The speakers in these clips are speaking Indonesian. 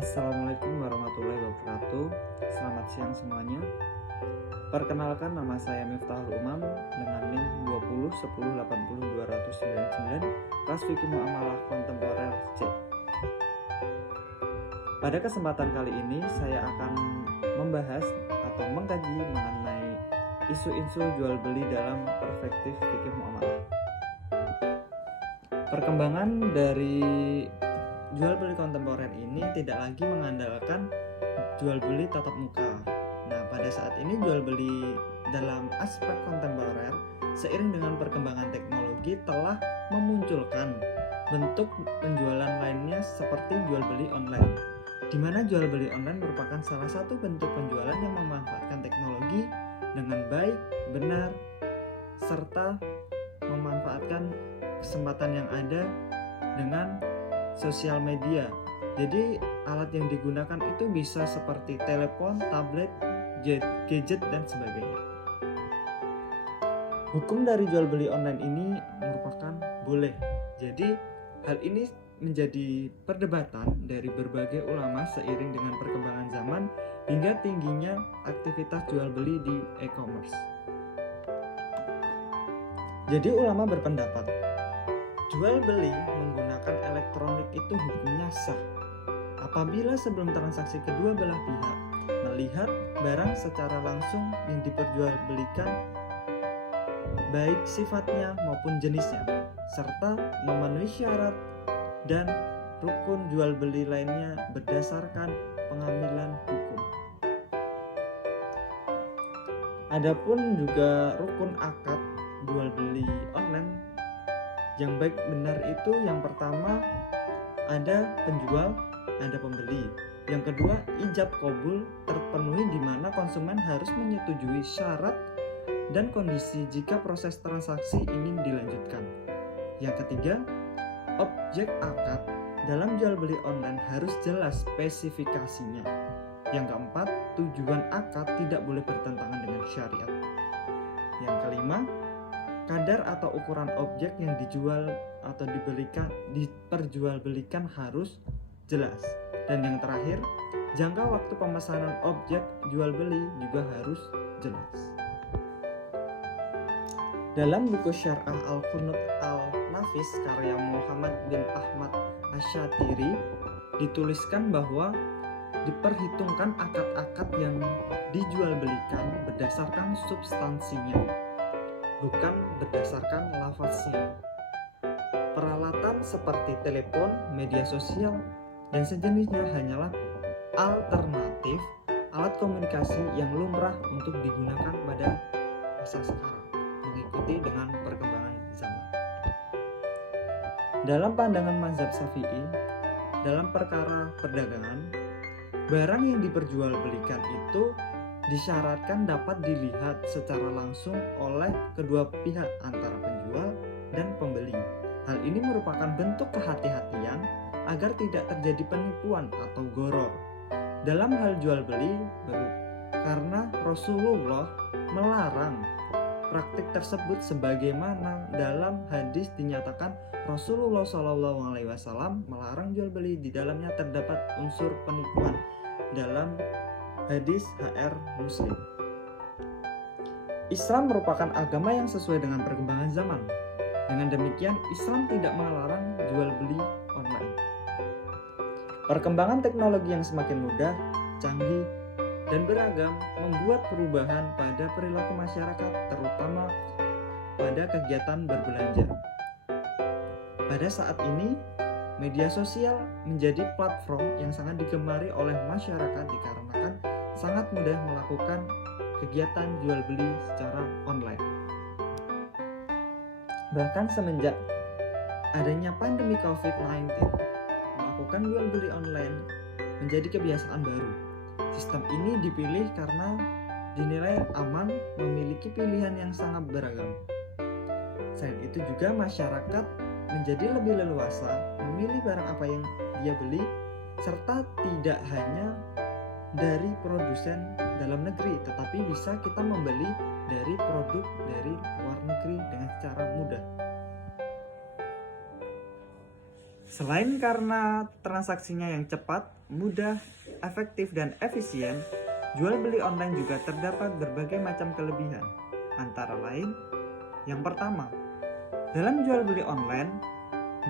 Assalamualaikum warahmatullahi wabarakatuh. Selamat siang semuanya. Perkenalkan, nama saya Miftahul Umam dengan NIM 20 10 80 299, kelas Fikih Muamalah Kontemporer C. Pada kesempatan kali ini saya akan membahas atau mengkaji mengenai isu-isu jual beli dalam perspektif fikih muamalah. Perkembangan dari jual beli kontemporer ini tidak lagi mengandalkan jual beli tatap muka. Nah, pada saat ini jual beli dalam aspek kontemporer seiring dengan perkembangan teknologi telah memunculkan bentuk penjualan lainnya seperti jual beli online, di mana jual beli online merupakan salah satu bentuk penjualan yang memanfaatkan teknologi dengan baik, benar, serta memanfaatkan kesempatan yang ada dengan sosial media. Jadi alat yang digunakan itu bisa seperti telepon, tablet, gadget, dan sebagainya. Hukum dari jual beli online ini merupakan boleh. Jadi hal ini menjadi perdebatan dari berbagai ulama seiring dengan perkembangan zaman hingga tingginya aktivitas jual beli di e-commerce. Jadi ulama berpendapat jual beli menggunakan elektronik itu hukumnya sah apabila sebelum transaksi kedua belah pihak melihat barang secara langsung yang diperjualbelikan baik sifatnya maupun jenisnya, serta memenuhi syarat dan rukun jual beli lainnya berdasarkan pengambilan hukum. Adapun juga rukun akad jual beli online yang baik benar itu yang pertama ada penjual, ada pembeli. Yang kedua ijab qabul terpenuhi di mana konsumen harus menyetujui syarat dan kondisi jika proses transaksi ini dilanjutkan. Yang ketiga, objek akad dalam jual beli online harus jelas spesifikasinya. Yang keempat, tujuan akad tidak boleh bertentangan dengan syariat. Yang kelima, kadar atau ukuran objek yang dijual atau diperjualbelikan harus jelas. Dan yang terakhir, jangka waktu pemesanan objek jual beli juga harus jelas. Dalam buku Syarah Al-Qunut Al-Nafis karya Muhammad bin Ahmad Asy-Syatiri dituliskan bahwa diperhitungkan akad-akad yang dijual belikan berdasarkan substansinya, bukan berdasarkan lafaznya. Peralatan seperti telepon, media sosial, dan sejenisnya hanyalah alternatif alat komunikasi yang lumrah untuk digunakan pada masa sekarang, mengikuti dengan perkembangan zaman. Dalam pandangan mazhab Syafi'i, dalam perkara perdagangan, barang yang diperjualbelikan itu disyaratkan dapat dilihat secara langsung oleh kedua pihak antara penjual dan pembeli. Hal ini merupakan bentuk kehati-hatian agar tidak terjadi penipuan atau gharar dalam hal jual beli karena Rasulullah melarang praktik tersebut sebagaimana dalam hadis dinyatakan Rasulullah SAW melarang jual beli di dalamnya terdapat unsur penipuan dalam hadis HR Muslim. Islam merupakan agama yang sesuai dengan perkembangan zaman. Dengan demikian, Islam tidak melarang jual beli online. Perkembangan teknologi yang semakin mudah, canggih, dan beragam membuat perubahan pada perilaku masyarakat, terutama pada kegiatan berbelanja. Pada saat ini, media sosial menjadi platform yang sangat digemari oleh masyarakat dikarenakan sangat mudah melakukan kegiatan jual beli secara online. Bahkan semenjak adanya pandemi COVID-19, melakukan jual beli online menjadi kebiasaan baru. Sistem ini dipilih karena dinilai aman, memiliki pilihan yang sangat beragam. Selain itu juga masyarakat menjadi lebih leluasa memilih barang apa yang dia beli, serta tidak hanya dari produsen dalam negeri, tetapi bisa kita membeli dari produk dari luar negeri dengan secara mudah. Selain karena transaksinya yang cepat, mudah, efektif, dan efisien, jual beli online juga terdapat berbagai macam kelebihan. Antara lain, yang pertama, dalam jual beli online,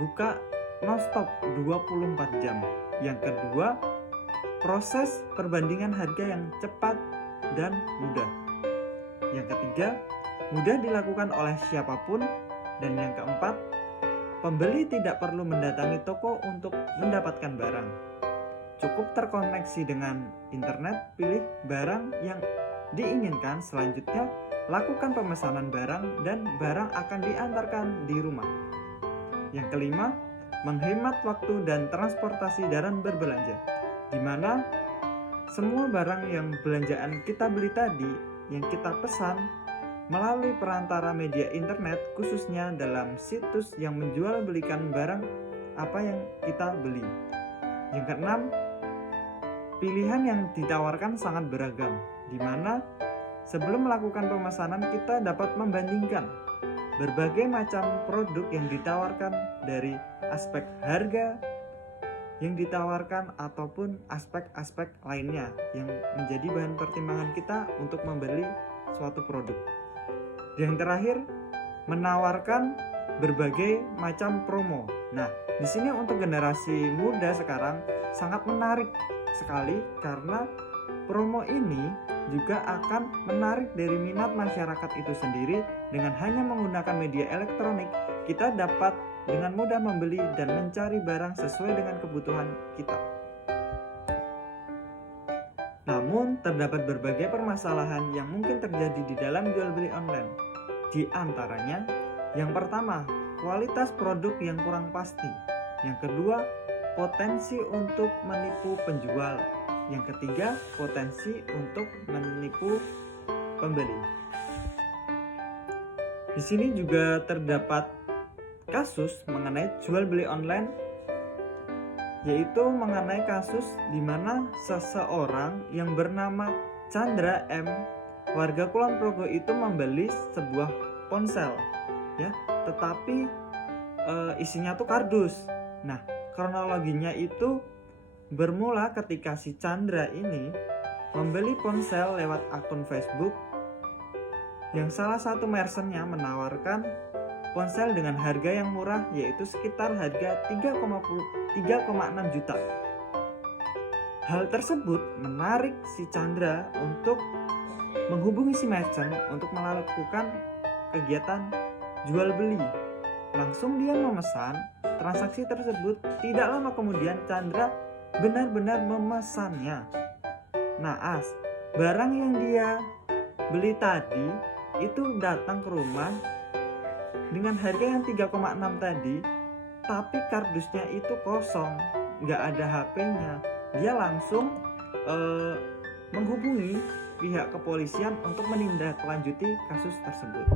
buka non-stop 24 jam. Yang kedua, proses perbandingan harga yang cepat dan mudah. Yang ketiga, mudah dilakukan oleh siapapun. Dan yang keempat, pembeli tidak perlu mendatangi toko untuk mendapatkan barang. Cukup terkoneksi dengan internet, pilih barang yang diinginkan. Selanjutnya, lakukan pemesanan barang dan barang akan diantarkan di rumah. Yang kelima, menghemat waktu dan transportasi dalam berbelanja, di mana semua barang yang belanjaan kita beli tadi, yang kita pesan melalui perantara media internet, khususnya dalam situs yang menjual belikan barang apa yang kita beli. Yang keenam, pilihan yang ditawarkan sangat beragam, di mana sebelum melakukan pemesanan kita dapat membandingkan berbagai macam produk yang ditawarkan dari aspek harga yang ditawarkan ataupun aspek-aspek lainnya yang menjadi bahan pertimbangan kita untuk membeli suatu produk. Yang terakhir, menawarkan berbagai macam promo. Nah, di sini untuk generasi muda sekarang sangat menarik sekali karena promo ini juga akan menarik dari minat masyarakat itu sendiri. Dengan hanya menggunakan media elektronik, kita dapat dengan mudah membeli dan mencari barang sesuai dengan kebutuhan kita. Namun, terdapat berbagai permasalahan yang mungkin terjadi di dalam jual beli online. Di antaranya, yang pertama, kualitas produk yang kurang pasti. Yang kedua, potensi untuk menipu penjual. Yang ketiga, potensi untuk menipu pembeli. Di sini juga terdapat kasus mengenai jual beli online, yaitu mengenai kasus di mana seseorang yang bernama Chandra M, warga Kulon Progo itu membeli sebuah ponsel, ya, tetapi isinya tuh kardus. Nah, kronologinya itu bermula ketika si Chandra ini membeli ponsel lewat akun Facebook yang salah satu merchantnya menawarkan ponsel dengan harga yang murah, yaitu sekitar harga 3,6 juta. Hal tersebut menarik si Chandra untuk menghubungi si merchant untuk melakukan kegiatan jual beli. Langsung dia memesan transaksi tersebut. Tidak lama kemudian Chandra benar-benar memesannya. Naas, barang yang dia beli tadi itu datang ke rumah dengan harga yang 3,6 tadi, tapi kardusnya itu kosong, nggak ada HP-nya. Dia langsung menghubungi pihak kepolisian untuk menindaklanjuti kasus tersebut.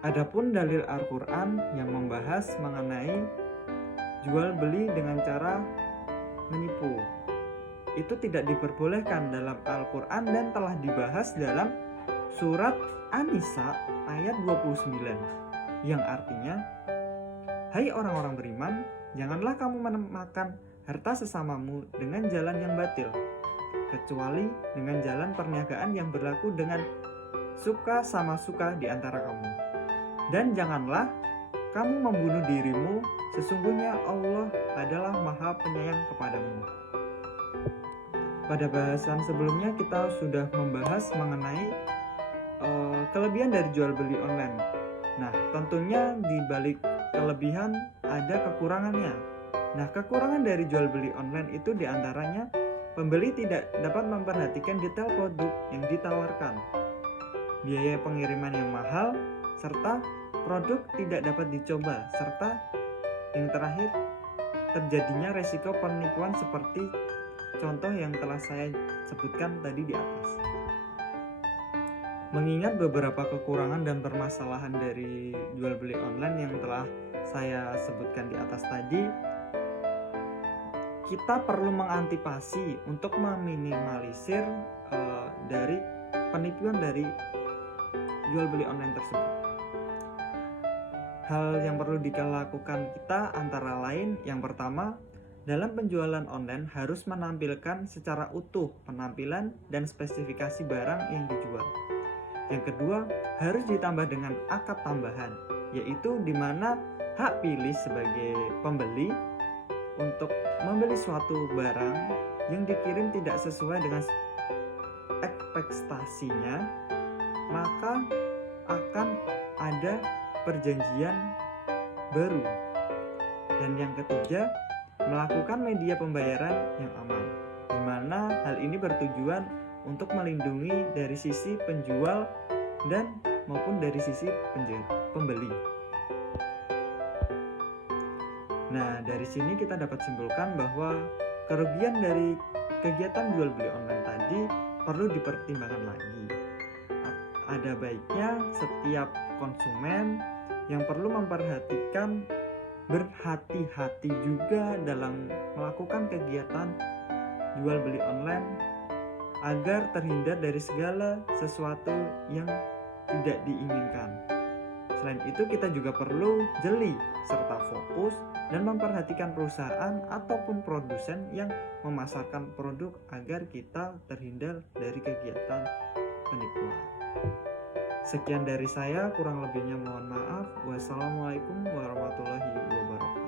Adapun dalil Al-Quran yang membahas mengenai jual beli dengan cara menipu, itu tidak diperbolehkan dalam Al-Quran dan telah dibahas dalam surat An-Nisa ayat 29, yang artinya, hai orang-orang beriman, janganlah kamu memakan harta sesamamu dengan jalan yang batil, kecuali dengan jalan perniagaan yang berlaku dengan suka sama suka di antara kamu. Dan janganlah kamu membunuh dirimu, sesungguhnya Allah adalah Maha Penyayang kepadamu. Pada bahasan sebelumnya kita sudah membahas mengenai kelebihan dari jual beli online. Nah, tentunya di balik kelebihan ada kekurangannya. Nah, kekurangan dari jual beli online itu diantaranya pembeli tidak dapat memperhatikan detail produk yang ditawarkan, biaya pengiriman yang mahal, serta produk tidak dapat dicoba, serta yang terakhir terjadinya resiko penipuan seperti contoh yang telah saya sebutkan tadi di atas. Mengingat beberapa kekurangan dan permasalahan dari jual beli online yang telah saya sebutkan di atas tadi, kita perlu mengantisipasi untuk meminimalisir dari penipuan dari jual beli online tersebut. Hal yang perlu dilakukan kita antara lain, yang pertama, dalam penjualan online harus menampilkan secara utuh penampilan dan spesifikasi barang yang dijual. Yang kedua, harus ditambah dengan akad tambahan, yaitu di mana hak pilih sebagai pembeli untuk membeli suatu barang yang dikirim tidak sesuai dengan ekspektasinya, maka akan ada perjanjian baru. Dan yang ketiga, melakukan media pembayaran yang aman, di mana hal ini bertujuan untuk melindungi dari sisi penjual dan maupun dari sisi pembeli. Nah, dari sini kita dapat simpulkan bahwa kerugian dari kegiatan jual beli online tadi perlu dipertimbangkan lagi. Ada baiknya setiap konsumen yang perlu memperhatikan, berhati-hati juga dalam melakukan kegiatan jual beli online agar terhindar dari segala sesuatu yang tidak diinginkan. Selain itu, kita juga perlu jeli serta fokus dan memperhatikan perusahaan ataupun produsen yang memasarkan produk agar kita terhindar dari kegiatan penipuan. Sekian dari saya, kurang lebihnya mohon maaf. Wassalamualaikum warahmatullahi wabarakatuh.